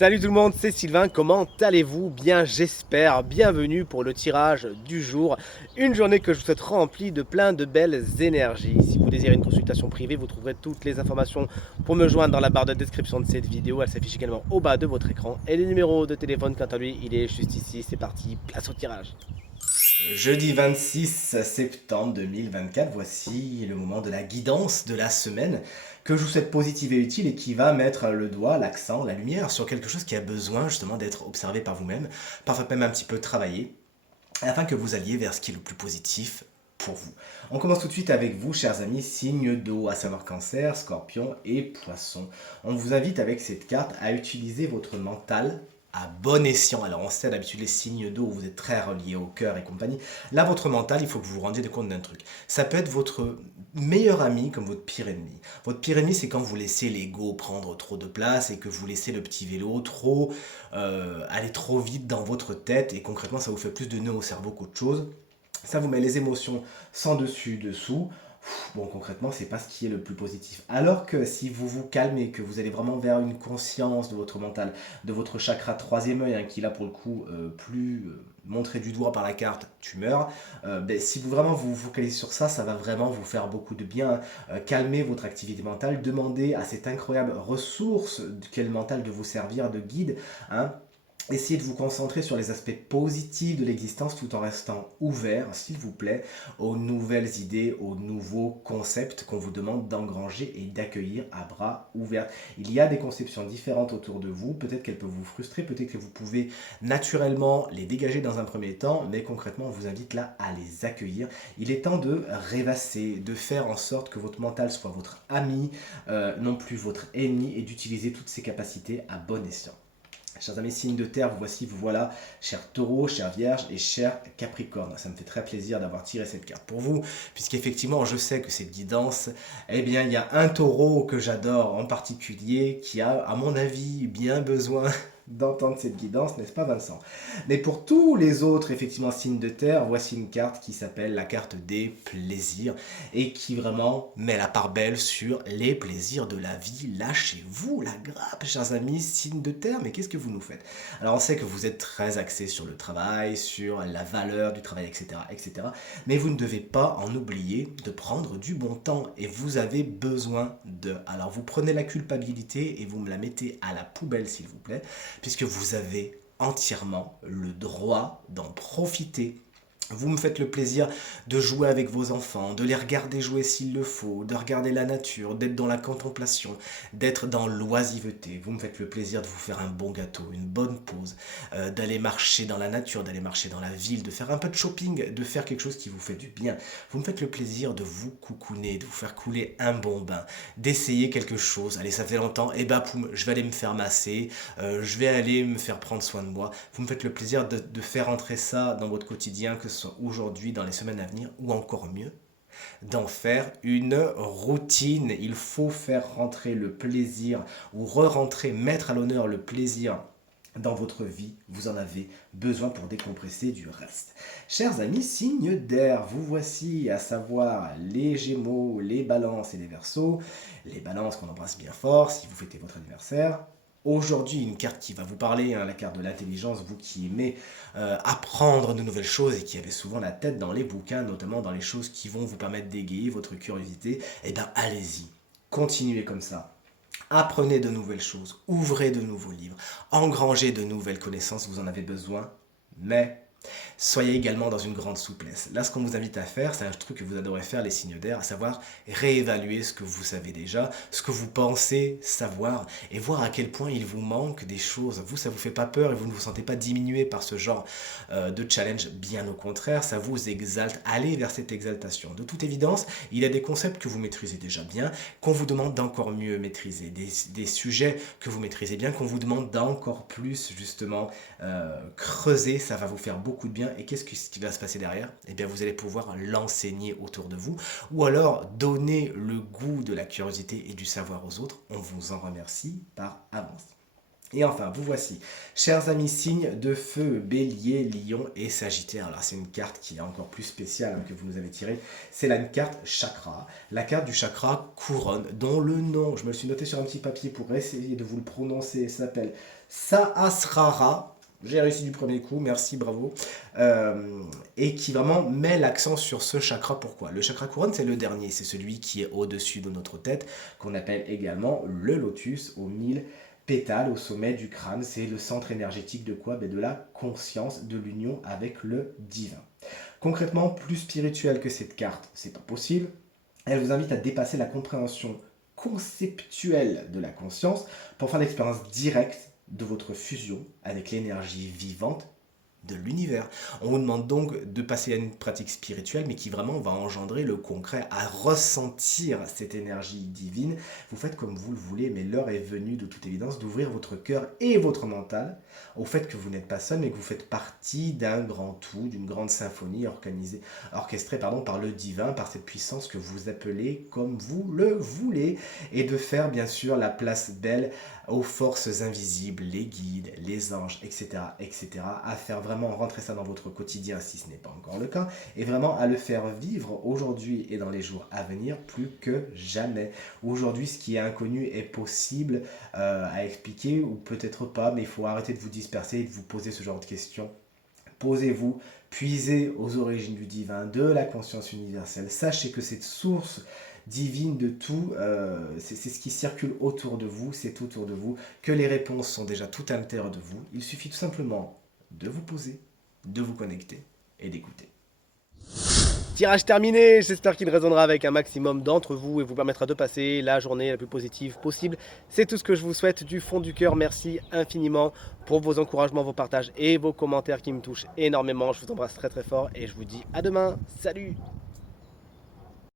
Salut tout le monde, c'est Sylvain, comment allez-vous? Bien j'espère, bienvenue pour le tirage du jour, une journée que je vous souhaite remplie de plein de belles énergies. Si vous désirez une consultation privée, vous trouverez toutes les informations pour me joindre dans la barre de description de cette vidéo, elle s'affiche également au bas de votre écran. Et le numéro de téléphone, quant à lui, il est juste ici, c'est parti, place au tirage. Jeudi 26 septembre 2024, voici le moment de la guidance de la semaine que je vous souhaite positive et utile et qui va mettre le doigt, l'accent, la lumière sur quelque chose qui a besoin justement d'être observé par vous-même, parfois même un petit peu travaillé, afin que vous alliez vers ce qui est le plus positif pour vous. On commence tout de suite avec vous, chers amis, signes d'eau, à savoir cancer, scorpion et poisson. On vous invite avec cette carte à utiliser votre mental à bon escient. Alors on sait d'habitude les signes d'eau, vous êtes très reliés au cœur et compagnie. Là, votre mental, il faut que vous vous rendiez compte d'un truc. Ça peut être votre meilleur ami comme votre pire ennemi. Votre pire ennemi, c'est quand vous laissez l'ego prendre trop de place et que vous laissez le petit vélo aller trop vite dans votre tête et concrètement, ça vous fait plus de nœuds au cerveau qu'autre chose. Ça vous met les émotions sans dessus dessous. Bon, concrètement, c'est pas ce qui est le plus positif. Alors que si vous vous calmez, que vous allez vraiment vers une conscience de votre mental, de votre chakra troisième œil, hein, qui là pour le coup plus montré du doigt par la carte tumeur, si vous vraiment vous focalisez sur ça, ça va vraiment vous faire beaucoup de bien. Calmer votre activité mentale, demandez à cette incroyable ressource qu'est le mental de vous servir de guide. Hein. Essayez de vous concentrer sur les aspects positifs de l'existence tout en restant ouvert, s'il vous plaît, aux nouvelles idées, aux nouveaux concepts qu'on vous demande d'engranger et d'accueillir à bras ouverts. Il y a des conceptions différentes autour de vous, peut-être qu'elles peuvent vous frustrer, peut-être que vous pouvez naturellement les dégager dans un premier temps, mais concrètement, on vous invite là à les accueillir. Il est temps de rêvasser, de faire en sorte que votre mental soit votre ami, non plus votre ennemi, et d'utiliser toutes ses capacités à bon escient. Chers amis signes de terre, vous voici, vous voilà, cher taureau, cher vierge et cher capricorne. Ça me fait très plaisir d'avoir tiré cette carte pour vous, puisqu'effectivement, je sais que cette guidance, eh bien, il y a un taureau que j'adore en particulier, qui a, à mon avis, bien besoin d'entendre cette guidance, n'est-ce pas Vincent? Mais pour tous les autres, effectivement, signes de terre, voici une carte qui s'appelle la carte des plaisirs et qui vraiment met la part belle sur les plaisirs de la vie. Lâchez-vous la grappe, chers amis, signes de terre, mais qu'est-ce que vous nous faites? Alors, on sait que vous êtes très axés sur le travail, sur la valeur du travail, etc., etc., mais vous ne devez pas en oublier de prendre du bon temps et vous avez besoin de. Alors, vous prenez la culpabilité et vous me la mettez à la poubelle, s'il vous plaît, puisque vous avez entièrement le droit d'en profiter. Vous me faites le plaisir de jouer avec vos enfants, de les regarder jouer s'il le faut, de regarder la nature, d'être dans la contemplation, d'être dans l'oisiveté. Vous me faites le plaisir de vous faire un bon gâteau, une bonne pause, d'aller marcher dans la nature, d'aller marcher dans la ville, de faire un peu de shopping, de faire quelque chose qui vous fait du bien. Vous me faites le plaisir de vous coucouner, de vous faire couler un bon bain, d'essayer quelque chose. Allez, ça fait longtemps, et bah poum, je vais aller me faire masser, je vais aller me faire prendre soin de moi. Vous me faites le plaisir de faire entrer ça dans votre quotidien, que ce soit aujourd'hui, dans les semaines à venir, ou encore mieux, d'en faire une routine. Il faut faire rentrer le plaisir, ou re-rentrer, mettre à l'honneur le plaisir dans votre vie, vous en avez besoin pour décompresser du reste. Chers amis, signes d'air, vous voici, à savoir les Gémeaux, les Balances et les Verseaux. Les Balances qu'on embrasse bien fort si vous fêtez votre anniversaire. Aujourd'hui, une carte qui va vous parler, hein, la carte de l'intelligence, vous qui aimez apprendre de nouvelles choses et qui avez souvent la tête dans les bouquins, notamment dans les choses qui vont vous permettre d'égayer votre curiosité, eh bien allez-y, continuez comme ça. Apprenez de nouvelles choses, ouvrez de nouveaux livres, engrangez de nouvelles connaissances, vous en avez besoin, mais soyez également dans une grande souplesse. Là, ce qu'on vous invite à faire, c'est un truc que vous adorez faire, les signes d'air, à savoir réévaluer ce que vous savez déjà, ce que vous pensez savoir, et voir à quel point il vous manque des choses. Vous, ça vous fait pas peur et vous ne vous sentez pas diminué par ce genre de challenge. Bien au contraire, ça vous exalte. Allez vers cette exaltation. De toute évidence, il y a des concepts que vous maîtrisez déjà bien, qu'on vous demande d'encore mieux maîtriser, des sujets que vous maîtrisez bien, qu'on vous demande d'encore plus justement creuser. Ça va vous faire beaucoup de bien. Et qu'est-ce qui va se passer derrière? Eh bien, vous allez pouvoir l'enseigner autour de vous ou alors donner le goût de la curiosité et du savoir aux autres. On vous en remercie par avance. Et enfin, vous voici, chers amis, signes de feu, bélier, lion et sagittaire. Alors c'est une carte qui est encore plus spéciale que vous nous avez tirée. C'est là une carte chakra, la carte du chakra couronne, dont le nom, je me le suis noté sur un petit papier pour essayer de vous le prononcer, s'appelle Sahasrara. J'ai réussi du premier coup, merci, bravo. Et qui vraiment met l'accent sur ce chakra. Pourquoi? Le chakra couronne, c'est le dernier, c'est celui qui est au-dessus de notre tête, qu'on appelle également le lotus aux 1000 pétale au sommet du crâne. C'est le centre énergétique de quoi? De la conscience, de l'union avec le divin. Concrètement, plus spirituel que cette carte, c'est pas possible. Elle vous invite à dépasser la compréhension conceptuelle de la conscience pour faire l'expérience directe de votre fusion avec l'énergie vivante de l'univers. On vous demande donc de passer à une pratique spirituelle, mais qui vraiment va engendrer le concret, à ressentir cette énergie divine. Vous faites comme vous le voulez, mais l'heure est venue de toute évidence d'ouvrir votre cœur et votre mental au fait que vous n'êtes pas seul, mais que vous faites partie d'un grand tout, d'une grande symphonie orchestrée par le divin, par cette puissance que vous appelez comme vous le voulez, et de faire bien sûr la place belle aux forces invisibles, les guides, les anges, etc., etc., à faire vraiment rentrer ça dans votre quotidien si ce n'est pas encore le cas, et vraiment à le faire vivre aujourd'hui et dans les jours à venir plus que jamais. Aujourd'hui, ce qui est inconnu est possible à expliquer ou peut-être pas, mais il faut arrêter de vous disperser et de vous poser ce genre de questions. Posez-vous, puisez aux origines du divin, de la conscience universelle. Sachez que cette source divine de tout, c'est ce qui circule autour de vous, c'est autour de vous, que les réponses sont déjà tout à l'intérieur de vous. Il suffit tout simplement de vous poser, de vous connecter et d'écouter. Tirage terminé, j'espère qu'il résonnera avec un maximum d'entre vous et vous permettra de passer la journée la plus positive possible. C'est tout ce que je vous souhaite du fond du cœur. Merci infiniment pour vos encouragements, vos partages et vos commentaires qui me touchent énormément. Je vous embrasse très très fort et je vous dis à demain. Salut!